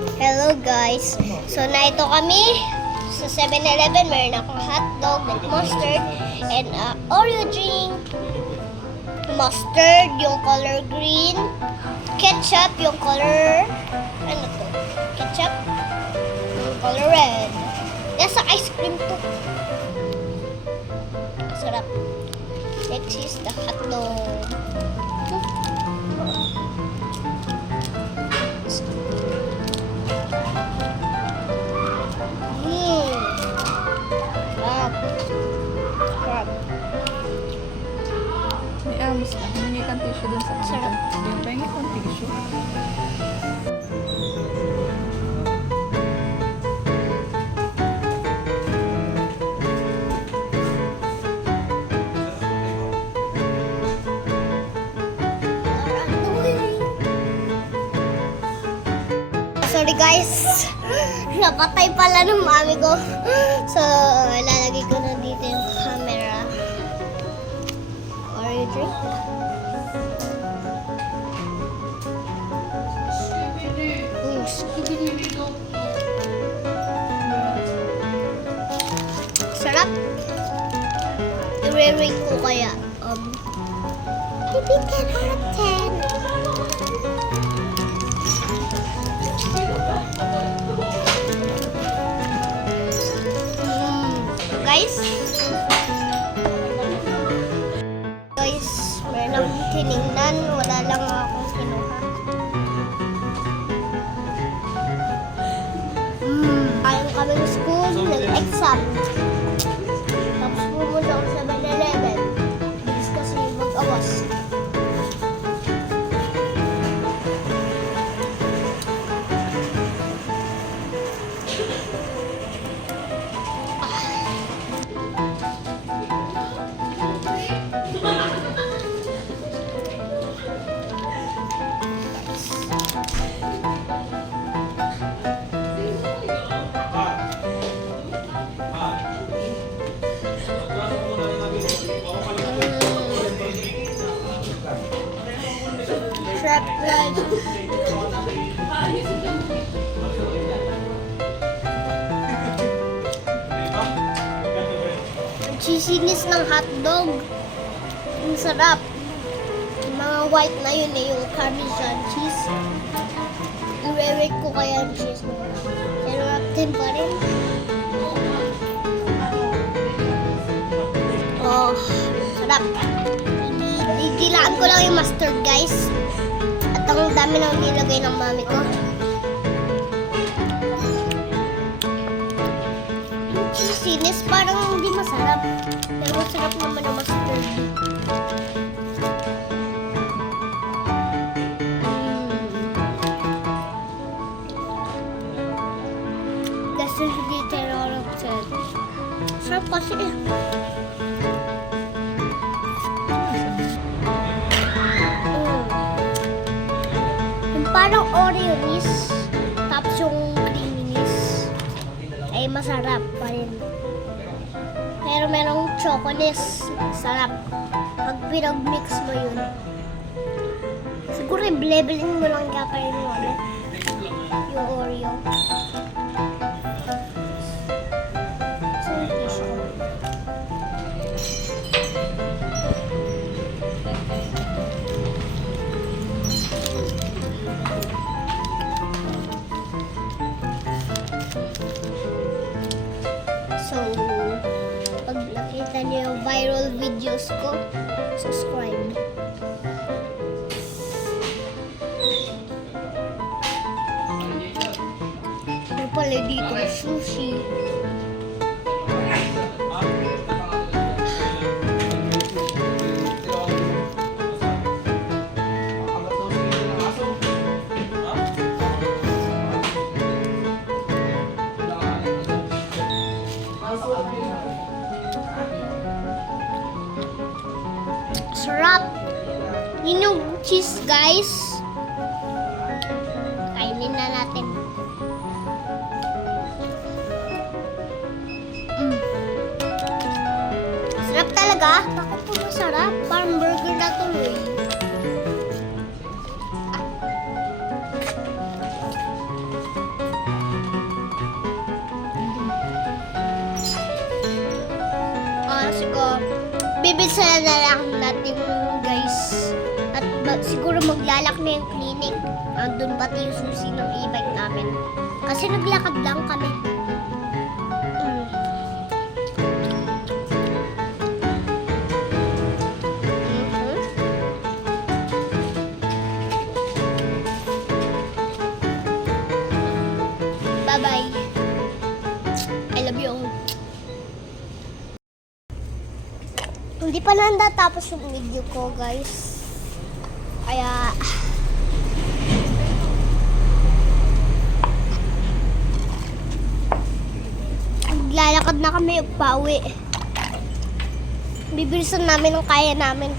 Hello guys. So naito kami sa 7-Eleven. Meron akong hotdog with mustard and Oreo drink. Mustard yung color green. Ketchup yung color ano to? Ketchup yung color red. Nasa ice cream to. Sarap. Next is the hotdog. Mas lang. Humingi kang tissue dun sa kanila. Sarap. Yung pengi kang tissue. Sorry guys, napatay pala ng mami ko. So, lalagay ko na dito yung camera. Oreo drink. Sarap. I-rate ko kaya. Maybe 10 out of 10. Guys, meron akong tinignan. Wala lang akong kinuha. Ayaw kami ng school, nag-exam. Tapos pumunta ako sa 7-Eleven. Bilis kasi mag-awas. Trap line. Ang cheesiness ng hotdog. Ang sarap. Yung mga white na yun yung Parmesan cheese. I-rate ko kaya ang cheese mo. Pero up 10 pa rin. Oh, sarap. Dilaan ko lang yung mustard guys. At ang dami nang nilagay ng mami ko. Yung cheesiness parang hindi masarap. Pero masarap naman ang mustard. That's usually 10 out of 10. Sarap kasi eh. Parang Oreonis, tapos yung creaminess ay masarap pa rin. Pero merong chocolate, sarap. Pag pinag-mix mo yun. Siguro i-labelin mo lang yata yung Oreo. So, yung tissue. So, pag nakita niyo yung viral videos ko, subscribe. Ano pala dito? Sushi. Sarap. Yun yung cheese, guys. Kainin na natin. Sarap talaga. Bakit po masarap? Parang burger na tuloy. Bibilisan na lang natin guys. At siguro maglalak na yung clinic. Andun pati yung susi ng e-bike namin. Kasi naglakad lang kami. Mm. Mhm. Bye-bye. I love you all. Hindi pa natatapos yung video ko, guys. Kaya... maglalakad na kami pauwi. Bibilisan namin ang kaya namin.